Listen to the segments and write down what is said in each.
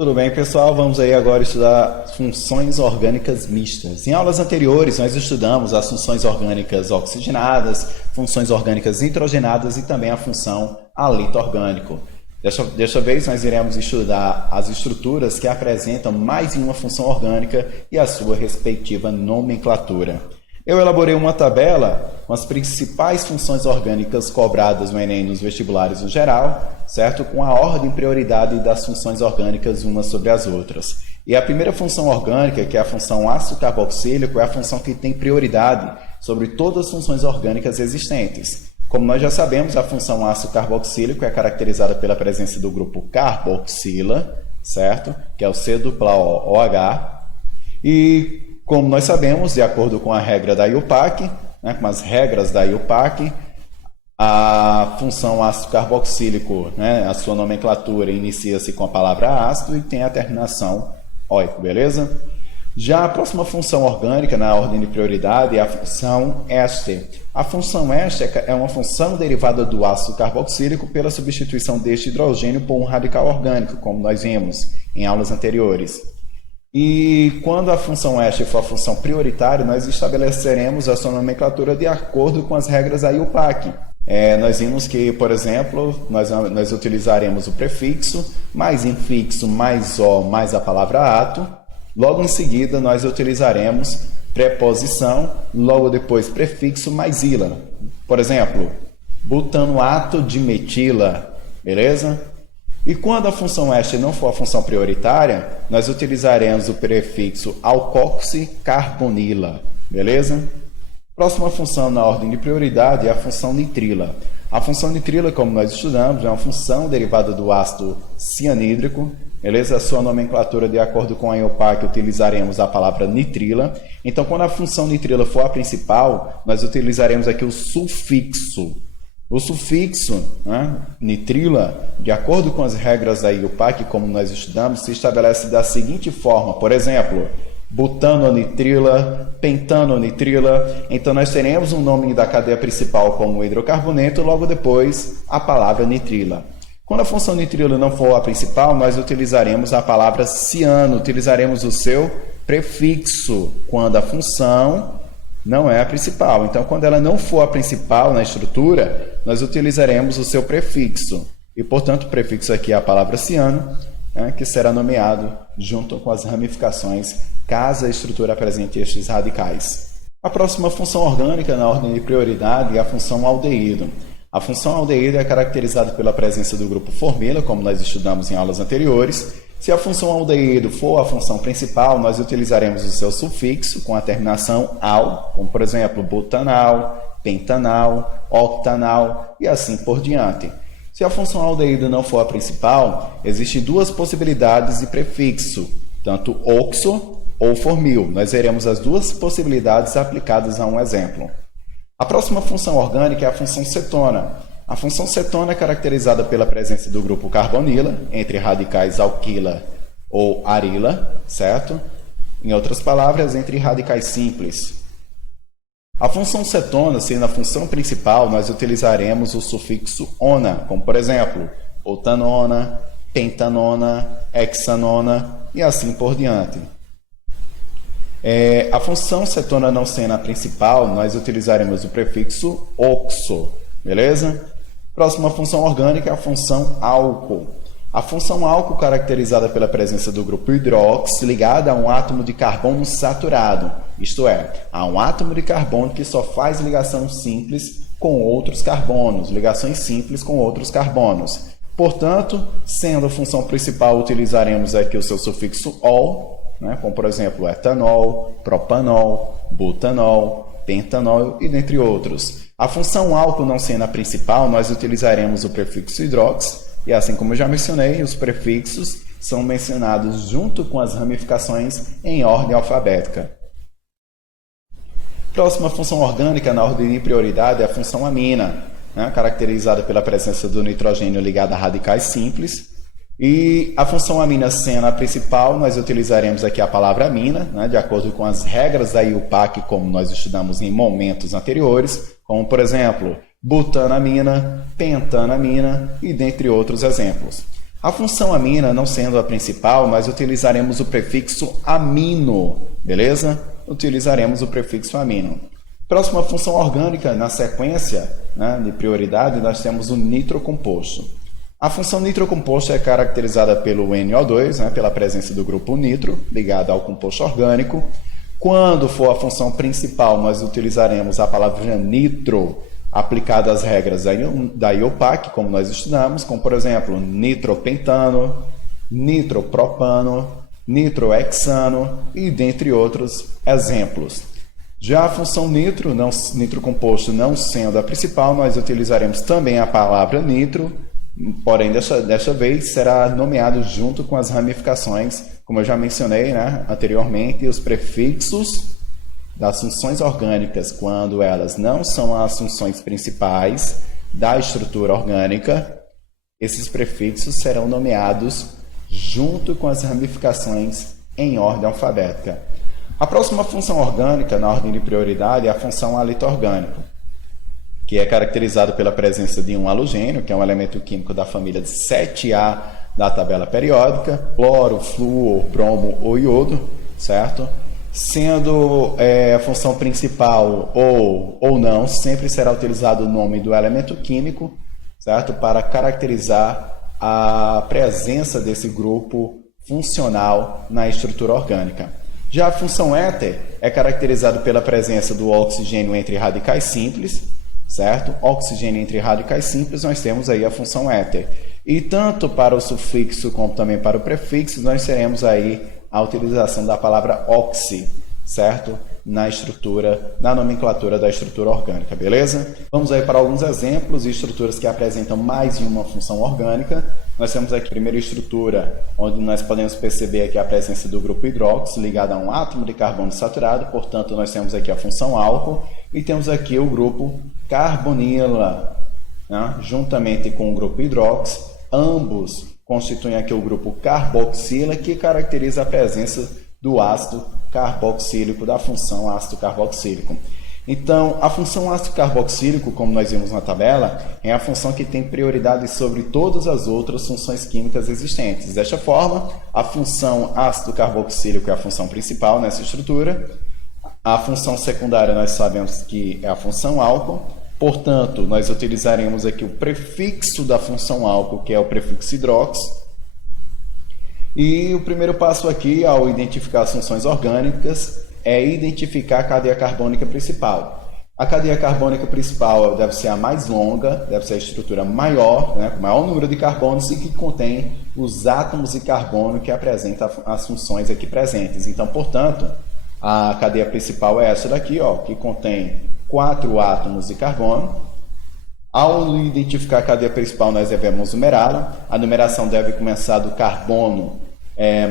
Tudo bem, pessoal? Vamos aí agora estudar funções orgânicas mistas. Em aulas anteriores, nós estudamos as funções orgânicas oxigenadas, funções orgânicas nitrogenadas e também a função halito orgânico. Desta vez, nós iremos estudar as estruturas que apresentam mais de uma função orgânica e a sua respectiva nomenclatura. Eu elaborei uma tabela com as principais funções orgânicas cobradas no Enem nos vestibulares no geral, certo? Com a ordem e prioridade das funções orgânicas umas sobre as outras. E a primeira função orgânica, que é a função ácido carboxílico, é a função que tem prioridade sobre todas as funções orgânicas existentes. Como nós já sabemos, a função ácido carboxílico é caracterizada pela presença do grupo carboxila, certo? Que é o C-OH. E como nós sabemos, de acordo com a regra da IUPAC, com as regras da IUPAC, a função ácido carboxílico, a sua nomenclatura inicia-se com a palavra ácido e tem a terminação óico, beleza? Já a próxima função orgânica, na ordem de prioridade, é a função éster. A função éster é uma função derivada do ácido carboxílico pela substituição deste hidrogênio por um radical orgânico, como nós vimos em aulas anteriores. E quando a função éster for a função prioritária, nós estabeleceremos a sua nomenclatura de acordo com as regras da IUPAC. Nós vimos que, por exemplo, nós utilizaremos o prefixo, mais infixo, mais o, mais a palavra ato. Logo em seguida, nós utilizaremos preposição, logo depois prefixo, mais ila. Por exemplo, butanoato de metila, beleza? E quando a função éster não for a função prioritária, nós utilizaremos o prefixo alcoxicarbonila, beleza? Próxima função na ordem de prioridade é a função nitrila. A função nitrila, como nós estudamos, é uma função derivada do ácido cianídrico, beleza? A sua nomenclatura, de acordo com a IUPAC, utilizaremos a palavra nitrila. Então, quando a função nitrila for a principal, nós utilizaremos aqui o sufixo. O sufixo, nitrila, de acordo com as regras da IUPAC, como nós estudamos, se estabelece da seguinte forma. Por exemplo, butanonitrila, pentanonitrila. Então, nós teremos um nome da cadeia principal como hidrocarboneto, logo depois a palavra nitrila. Quando a função nitrila não for a principal, nós utilizaremos a palavra ciano, utilizaremos o seu prefixo, quando a função não é a principal. Então, quando ela não for a principal na estrutura, nós utilizaremos o seu prefixo. E, portanto, o prefixo aqui é a palavra ciano, que será nomeado junto com as ramificações, caso a estrutura apresente estes radicais. A próxima função orgânica, na ordem de prioridade, é a função aldeído. A função aldeído é caracterizada pela presença do grupo formila, como nós estudamos em aulas anteriores. Se a função aldeído for a função principal, nós utilizaremos o seu sufixo com a terminação al, como por exemplo butanal, pentanal, octanal e assim por diante. Se a função aldeído não for a principal, existem duas possibilidades de prefixo, tanto oxo ou formil. Nós veremos as duas possibilidades aplicadas a um exemplo. A próxima função orgânica é a função cetona. A função cetona é caracterizada pela presença do grupo carbonila, entre radicais alquila ou arila, certo? Em outras palavras, entre radicais simples. A função cetona, sendo a função principal, nós utilizaremos o sufixo ona, como por exemplo, otanona, pentanona, hexanona e assim por diante. A função cetona não sendo a principal, nós utilizaremos o prefixo oxo, beleza? Próxima função orgânica é a função álcool. A função álcool, caracterizada pela presença do grupo hidróxido ligada a um átomo de carbono saturado, isto é, a um átomo de carbono que só faz ligação simples com outros carbonos, ligações simples com outros carbonos. Portanto, sendo a função principal, utilizaremos aqui o seu sufixo ol, como por exemplo etanol, propanol, butanol, pentanol e dentre outros. A função álcool não sendo a principal, nós utilizaremos o prefixo hidrox, e assim como eu já mencionei, os prefixos são mencionados junto com as ramificações em ordem alfabética. Próxima função orgânica na ordem de prioridade é a função amina, caracterizada pela presença do nitrogênio ligado a radicais simples. E a função amina sendo a principal, nós utilizaremos aqui a palavra amina, de acordo com as regras da IUPAC, como nós estudamos em momentos anteriores, como por exemplo, butanamina, pentanamina e dentre outros exemplos. A função amina, não sendo a principal, nós utilizaremos o prefixo amino, beleza? Utilizaremos o prefixo amino. Próxima função orgânica, na sequência, né, de prioridade, nós temos o nitrocomposto. A função nitrocomposto é caracterizada pelo NO2, né, pela presença do grupo nitro, ligado ao composto orgânico. Quando for a função principal, nós utilizaremos a palavra nitro, aplicada às regras da IUPAC, como nós estudamos, como por exemplo, nitropentano, nitropropano, nitrohexano e dentre outros exemplos. Já a função nitrocomposto não sendo a principal, nós utilizaremos também a palavra nitro, porém desta vez será nomeado junto com as ramificações, como eu já mencionei, né, anteriormente, os prefixos das funções orgânicas, quando elas não são as funções principais da estrutura orgânica, esses prefixos serão nomeados junto com as ramificações em ordem alfabética. A próxima função orgânica, na ordem de prioridade, é a função halitorgânico, que é caracterizado pela presença de um halogênio, que é um elemento químico da família de 7A da tabela periódica, cloro, flúor, bromo ou iodo, certo? Sendo a função principal ou não, sempre será utilizado o nome do elemento químico, certo? Para caracterizar a presença desse grupo funcional na estrutura orgânica. Já a função éter é caracterizada pela presença do oxigênio entre radicais simples, certo? Oxigênio entre radicais simples, nós temos aí a função éter. E tanto para o sufixo como também para o prefixo, nós teremos aí a utilização da palavra oxi, certo? Na nomenclatura da estrutura orgânica, beleza? Vamos aí para alguns exemplos de estruturas que apresentam mais de uma função orgânica. Nós temos aqui a primeira estrutura, onde nós podemos perceber aqui a presença do grupo hidróxido ligado a um átomo de carbono saturado, portanto nós temos aqui a função álcool, e temos aqui o grupo carbonila, né? Juntamente com o grupo hidróxido, ambos constituem aqui o grupo carboxila, que caracteriza a presença do ácido carboxílico, da função ácido carboxílico. Então, a função ácido carboxílico, como nós vimos na tabela, é a função que tem prioridade sobre todas as outras funções químicas existentes. Desta forma, a função ácido carboxílico é a função principal nessa estrutura. A função secundária nós sabemos que é a função álcool. Portanto, nós utilizaremos aqui o prefixo da função álcool, que é o prefixo hidróxido. E o primeiro passo aqui, ao identificar as funções orgânicas, é identificar a cadeia carbônica principal. A cadeia carbônica principal deve ser a mais longa, deve ser a estrutura maior, né, com maior número de carbonos e que contém os átomos de carbono que apresentam as funções aqui presentes. Então, portanto, a cadeia principal é essa daqui, ó, que contém 4 átomos de carbono. Ao identificar a cadeia principal, nós devemos numerá-la. A numeração deve começar do carbono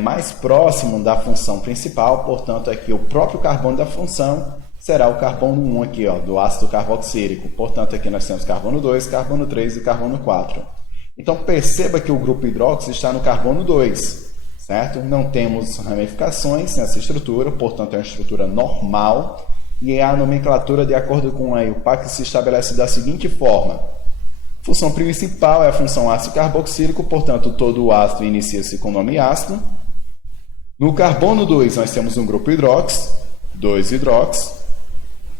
mais próximo da função principal, portanto, aqui o próprio carbono da função será o carbono 1 aqui, ó, do ácido carboxílico. Portanto, aqui nós temos carbono 2, carbono 3 e carbono 4. Então, perceba que o grupo hidróxido está no carbono 2, certo? Não temos ramificações nessa estrutura, portanto, é uma estrutura normal. E a nomenclatura, de acordo com a IUPAC, se estabelece da seguinte forma. Função principal é a função ácido carboxílico, portanto, todo o ácido inicia-se com o nome ácido. No carbono 2, nós temos um grupo hidróxido, 2 hidróxido.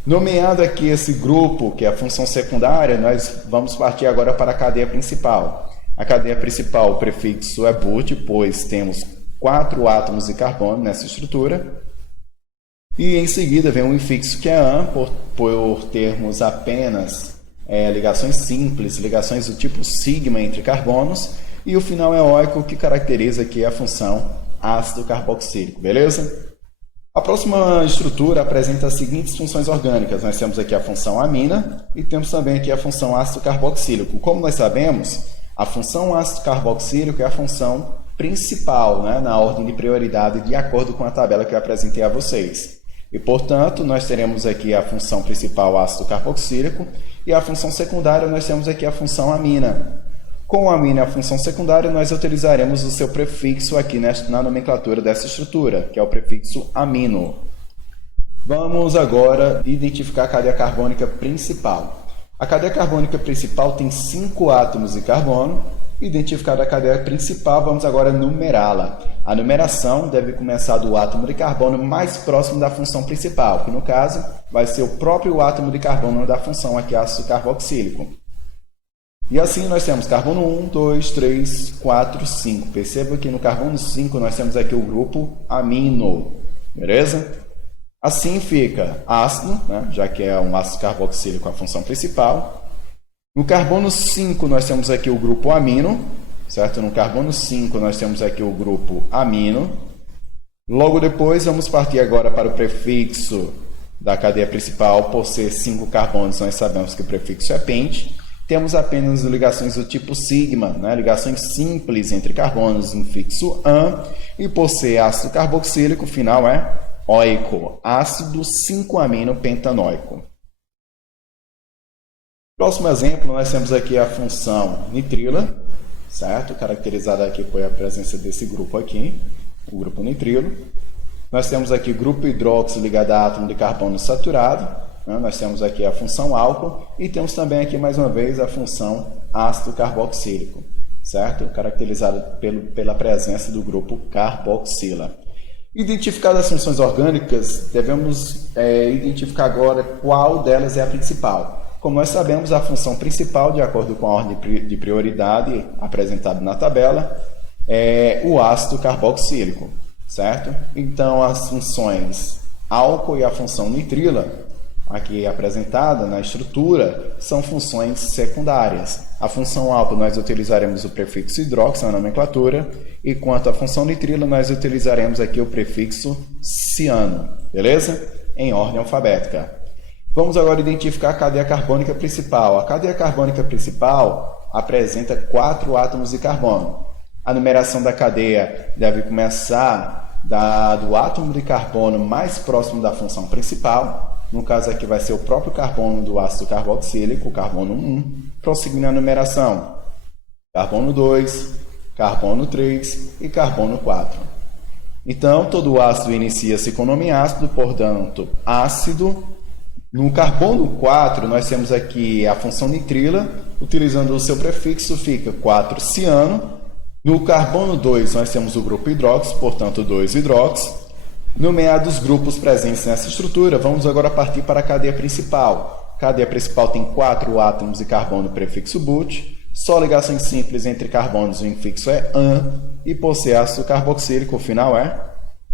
Nomeado aqui esse grupo, que é a função secundária, nós vamos partir agora para a cadeia principal. A cadeia principal, o prefixo é but, pois temos 4 átomos de carbono nessa estrutura. E em seguida vem o infixo, que é an, por termos apenas ligações simples, ligações do tipo sigma entre carbonos. E o final eóico, que caracteriza aqui a função ácido carboxílico, beleza? A próxima estrutura apresenta as seguintes funções orgânicas. Nós temos aqui a função amina e temos também aqui a função ácido carboxílico. Como nós sabemos, a função ácido carboxílico é a função principal, né, na ordem de prioridade, de acordo com a tabela que eu apresentei a vocês. E, portanto, nós teremos aqui a função principal ácido carboxílico e a função secundária nós temos aqui a função amina. Com a amina e a função secundária, nós utilizaremos o seu prefixo aqui na nomenclatura dessa estrutura, que é o prefixo amino. Vamos agora identificar a cadeia carbônica principal. A cadeia carbônica principal tem 5 átomos de carbono Identificada a cadeia principal, vamos agora numerá-la. A numeração deve começar do átomo de carbono mais próximo da função principal, que no caso vai ser o próprio átomo de carbono da função aqui ácido carboxílico. E assim nós temos carbono 1, 2, 3, 4, 5. Perceba que no carbono 5 nós temos aqui o grupo amino, beleza? Assim fica ácido, né? Já que é um ácido carboxílico a função principal. No carbono 5 nós temos aqui o grupo amino, certo? No carbono 5 nós temos aqui o grupo amino. Logo depois vamos partir agora para o prefixo da cadeia principal. Por ser 5 carbonos, nós sabemos que o prefixo é pente. Temos apenas ligações do tipo sigma, né? Ligações simples entre carbonos, infixo an. E por ser ácido carboxílico, o final é oico, ácido 5-amino pentanóico. Próximo exemplo, nós temos aqui a função nitrila, certo? Caracterizada aqui por a presença desse grupo aqui, o grupo nitrilo. Nós temos aqui grupo hidróxido ligado a átomo de carbono saturado, né? Nós temos aqui a função álcool e temos também aqui mais uma vez a função ácido carboxílico, certo? Caracterizada pela presença do grupo carboxila. Identificadas as funções orgânicas, devemos identificar agora qual delas é a principal. Como nós sabemos, a função principal, de acordo com a ordem de prioridade apresentada na tabela, é o ácido carboxílico, certo? Então, as funções álcool e a função nitrila, aqui apresentada na estrutura, são funções secundárias. A função álcool nós utilizaremos o prefixo hidróxido na nomenclatura, e quanto à função nitrila, nós utilizaremos aqui o prefixo ciano, beleza? Em ordem alfabética. Vamos agora identificar a cadeia carbônica principal. A cadeia carbônica principal apresenta 4 átomos de carbono. A numeração da cadeia deve começar do átomo de carbono mais próximo da função principal. No caso aqui vai ser o próprio carbono do ácido carboxílico, o carbono 1. Prosseguindo a numeração, carbono 2, carbono 3 e carbono 4. Então, todo ácido inicia-se com nome ácido, portanto, ácido. No carbono 4, nós temos aqui a função nitrila, utilizando o seu prefixo, fica 4-ciano. No carbono 2, nós temos o grupo hidróxido, portanto, 2-hidróxido. Nomeados os grupos presentes nessa estrutura, vamos agora partir para a cadeia principal. A cadeia principal tem 4 átomos de carbono, prefixo but, só ligações simples entre carbonos, o infixo é an, e por ser ácido carboxílico, o final é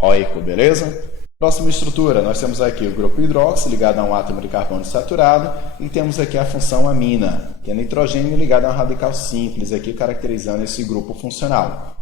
oico, beleza? Próxima estrutura, nós temos aqui o grupo hidróxido ligado a um átomo de carbono saturado e temos aqui a função amina, que é nitrogênio ligado a um radical simples, aqui caracterizando esse grupo funcional.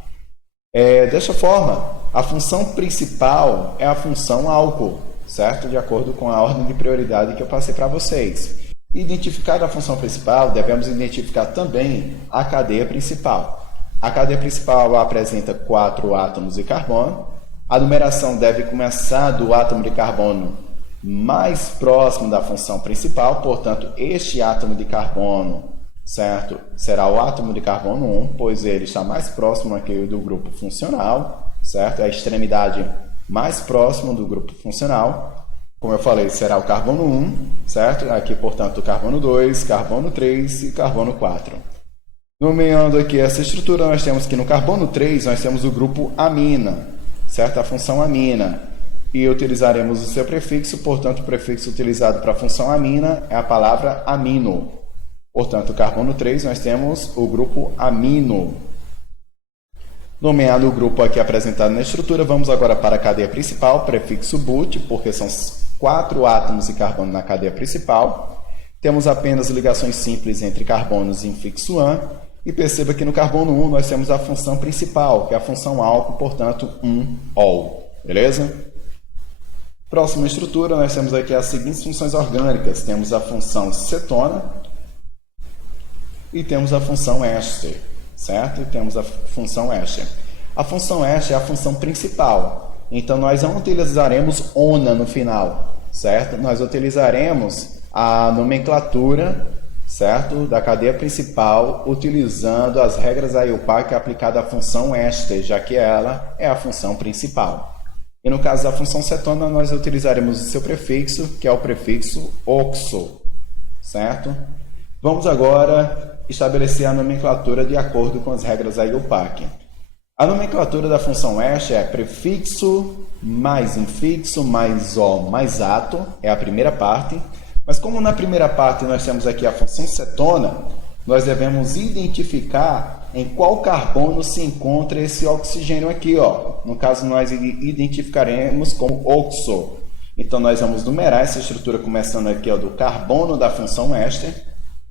Dessa forma, a função principal é a função álcool, certo? De acordo com a ordem de prioridade que eu passei para vocês. Identificada a função principal, devemos identificar também a cadeia principal. A cadeia principal apresenta 4 átomos de carbono. A numeração deve começar do átomo de carbono mais próximo da função principal, portanto, este átomo de carbono, certo, será o átomo de carbono 1, pois ele está mais próximo aqui do grupo funcional, certo? É a extremidade mais próxima do grupo funcional. Como eu falei, será o carbono 1, certo? Aqui, portanto, o carbono 2, carbono 3 e carbono 4. Nomeando aqui essa estrutura, nós temos que no carbono 3, nós temos o grupo amina, certo? A função amina, e utilizaremos o seu prefixo, portanto, o prefixo utilizado para a função amina é a palavra amino. Portanto, carbono 3, nós temos o grupo amino. Nomeado o grupo aqui apresentado na estrutura, vamos agora para a cadeia principal, prefixo but, porque são 4 átomos de carbono na cadeia principal. Temos apenas ligações simples entre carbonos e infixo an. E perceba que no carbono 1 nós temos a função principal, que é a função álcool, portanto, 1-ol. Beleza? Próxima estrutura, nós temos aqui as seguintes funções orgânicas. Temos a função cetona e temos a função éster, certo? E temos a função éster. A função éster é a função principal. Então, nós não utilizaremos ona no final, certo? Nós utilizaremos a nomenclatura, certo? Da cadeia principal, utilizando as regras da IUPAC que é aplicada à função éster, já que ela é a função principal. E no caso da função cetona, nós utilizaremos o seu prefixo, que é o prefixo oxo, certo? Vamos agora estabelecer a nomenclatura de acordo com as regras da IUPAC. A nomenclatura da função EST é prefixo mais infixo mais O mais ato, é a primeira parte. Mas como na primeira parte nós temos aqui a função cetona, nós devemos identificar em qual carbono se encontra esse oxigênio aqui, ó. No caso, nós identificaremos como oxo. Então, nós vamos numerar essa estrutura começando aqui ó, do carbono da função éster.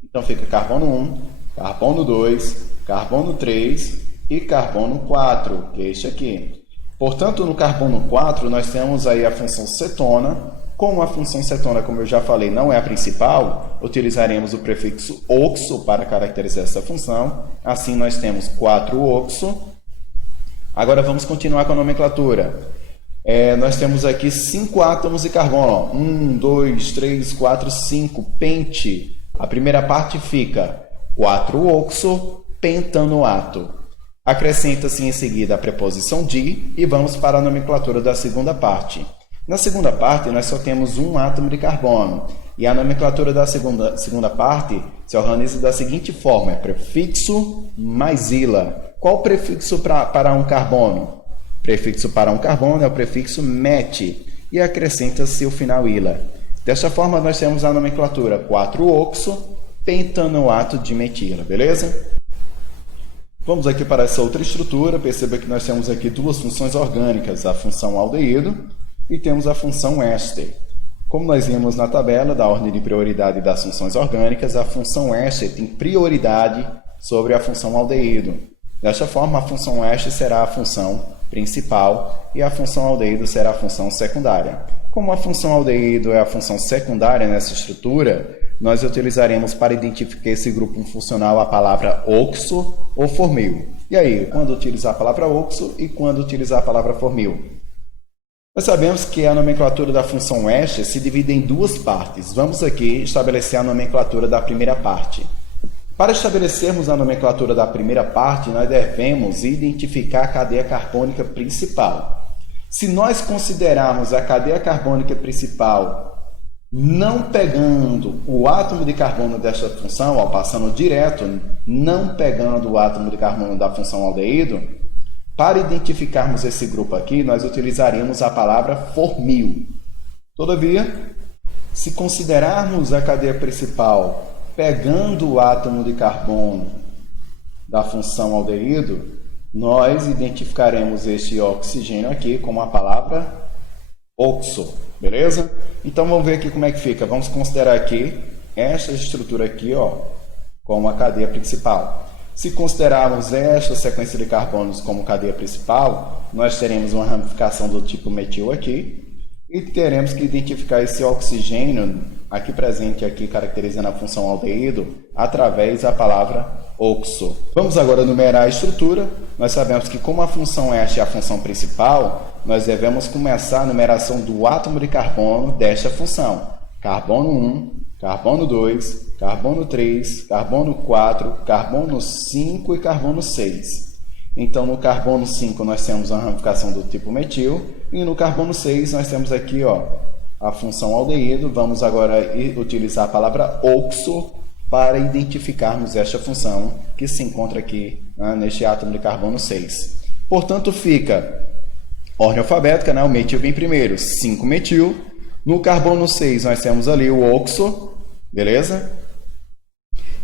Então, fica carbono 1, carbono 2, carbono 3 e carbono 4, que é este aqui. Portanto, no carbono 4, nós temos aí a função cetona. Como a função cetona, como eu já falei, não é a principal, utilizaremos o prefixo oxo para caracterizar essa função. Assim, nós temos 4-oxo. Agora, vamos continuar com a nomenclatura. Nós temos aqui 5 átomos de carbono. 1, 2, 3, 4, 5. Pente. A primeira parte fica 4-oxo pentanoato. Acrescenta-se em seguida a preposição di e vamos para a nomenclatura da segunda parte. Na segunda parte, nós só temos um átomo de carbono. E a nomenclatura da segunda parte se organiza da seguinte forma. É prefixo mais ila. Qual o prefixo para um carbono? Prefixo para um carbono é o prefixo met. E acrescenta-se o final ila. Desta forma, nós temos a nomenclatura 4-oxo pentanoato de metila. Beleza? Vamos aqui para essa outra estrutura. Perceba que nós temos aqui duas funções orgânicas. A função aldeído e temos a função éster. Como nós vimos na tabela da ordem de prioridade das funções orgânicas, a função éster tem prioridade sobre a função aldeído. Desta forma, a função éster será a função principal e a função aldeído será a função secundária. Como a função aldeído é a função secundária nessa estrutura, nós utilizaremos para identificar esse grupo funcional a palavra oxo ou formil. E aí, quando utilizar a palavra oxo e quando utilizar a palavra formil? Nós sabemos que a nomenclatura da função éster se divide em duas partes. Vamos aqui estabelecer a nomenclatura da primeira parte. Para estabelecermos a nomenclatura da primeira parte, nós devemos identificar a cadeia carbônica principal. Se nós considerarmos a cadeia carbônica principal não pegando o átomo de carbono desta função, ó, passando direto, não pegando o átomo de carbono da função aldeído, para identificarmos esse grupo aqui, nós utilizaríamos a palavra formil. Todavia, se considerarmos a cadeia principal pegando o átomo de carbono da função aldeído, nós identificaremos este oxigênio aqui com a palavra oxo, beleza? Então, vamos ver aqui como é que fica. Vamos considerar aqui esta estrutura aqui, ó, como a cadeia principal. Se considerarmos esta sequência de carbonos como cadeia principal, nós teremos uma ramificação do tipo metil aqui e teremos que identificar esse oxigênio aqui presente, aqui caracterizando a função aldeído, através da palavra oxo. Vamos agora numerar a estrutura. Nós sabemos que como a função éster é a função principal, nós devemos começar a numeração do átomo de carbono desta função. Carbono 1, carbono 2, carbono 3, carbono 4, carbono 5 e carbono 6. Então, no carbono 5 nós temos uma ramificação do tipo metil e no carbono 6 nós temos aqui ó, a função aldeído. Vamos agora utilizar a palavra oxo para identificarmos esta função que se encontra aqui neste átomo de carbono 6. Portanto, fica ordem alfabética, né? O metil vem primeiro, 5-metil. No carbono 6 nós temos ali o oxo, beleza?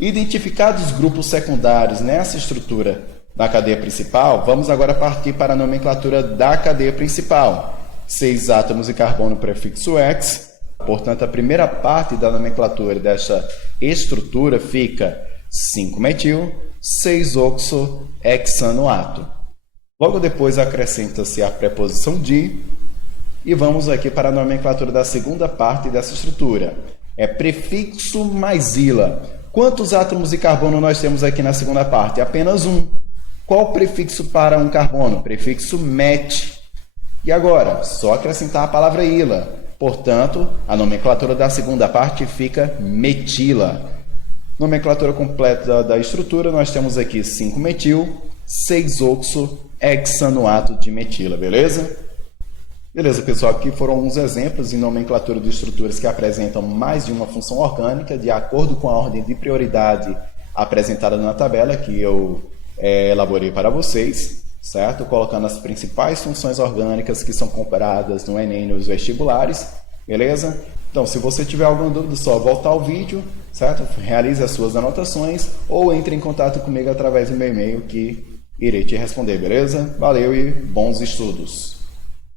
Identificados os grupos secundários nessa estrutura da cadeia principal, vamos agora partir para a nomenclatura da cadeia principal. 6 átomos de carbono prefixo X. Portanto, a primeira parte da nomenclatura desta estrutura fica 5-metil, 6-oxo-hexanoato. Logo depois acrescenta-se a preposição di e vamos aqui para a nomenclatura da segunda parte dessa estrutura. É prefixo mais ila. Quantos átomos de carbono nós temos aqui na segunda parte? Apenas um. Qual o prefixo para um carbono? Prefixo met. E agora, só acrescentar a palavra ila. Portanto, a nomenclatura da segunda parte fica metila. Nomenclatura completa da estrutura, nós temos aqui 5-metil, 6-oxo-hexanoato de metila, beleza? Beleza, pessoal, aqui foram alguns exemplos em nomenclatura de estruturas que apresentam mais de uma função orgânica, de acordo com a ordem de prioridade apresentada na tabela que eu elaborei para vocês, certo? Colocando as principais funções orgânicas que são comparadas no Enem e nos vestibulares, beleza? Então, se você tiver alguma dúvida, só voltar ao vídeo, certo? Realize as suas anotações ou entre em contato comigo através do meu e-mail que irei te responder, beleza? Valeu e bons estudos!